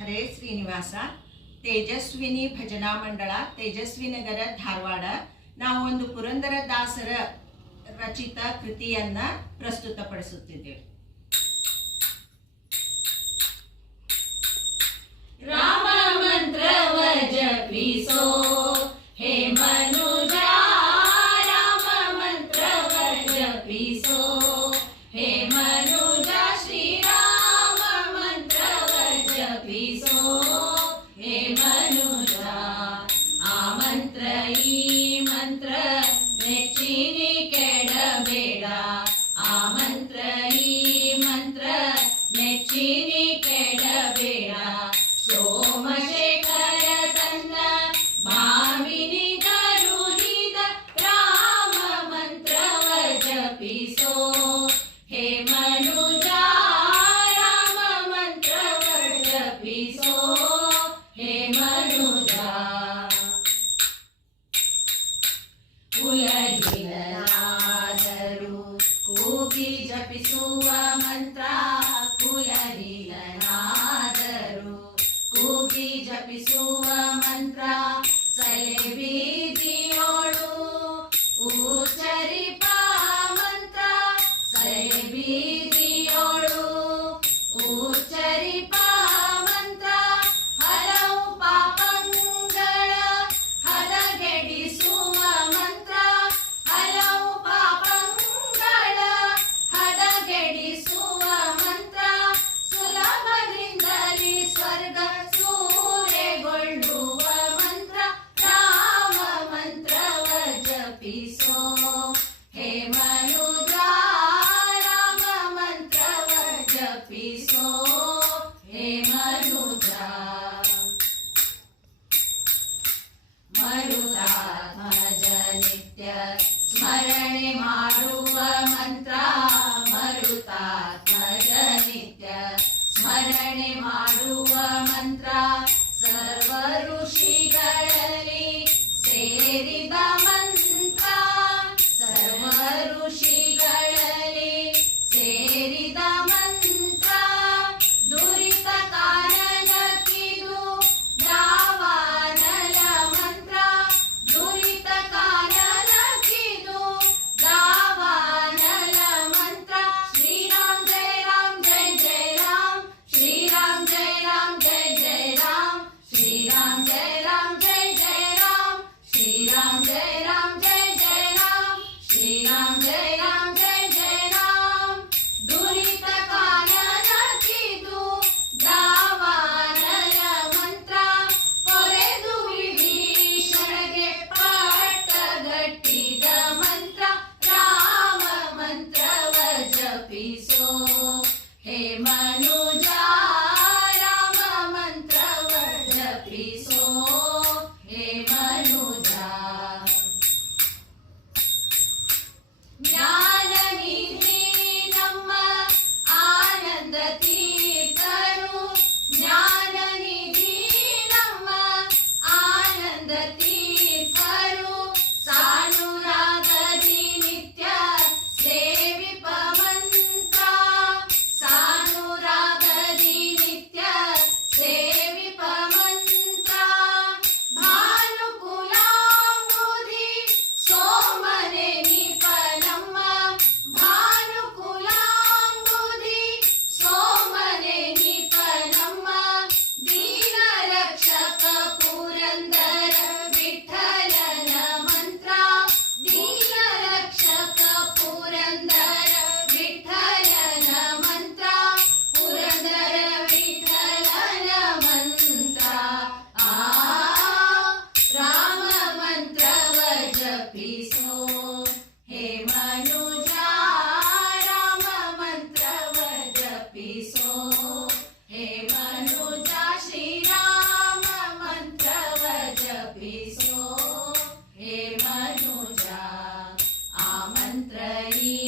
ಹರೇ ಶ್ರೀನಿವಾಸ. ತೇಜಸ್ವಿನಿ ಭಜನಾ ಮಂಡಳ ತೇಜಸ್ವಿ ನಗರ ಧಾರವಾಡ. ನಾವು ಒಂದು ಪುರಂದರ ದಾಸರ ರಚಿತ ಕೃತಿಯನ್ನ ಪ್ರಸ್ತುತಪಡಿಸುತ್ತಿದ್ದೇವೆ. ರಾಮ ಮಂತ್ರ ಮಂತ್ರ ನೆಚ್ಚಿನಿ ಕೆಡಬೇಡ ಆ ಮಂತ್ರ ಸ್ಮರಣೆ ಮಾಡುವ ಮಂತ್ರ ಸರ್ವರು reason. जपिसो हे मनुजा राम मंत्रव जपिसो हे मनुजा श्रीराम मंत्रव जपिसो हे मनुजा आमन्त्रयी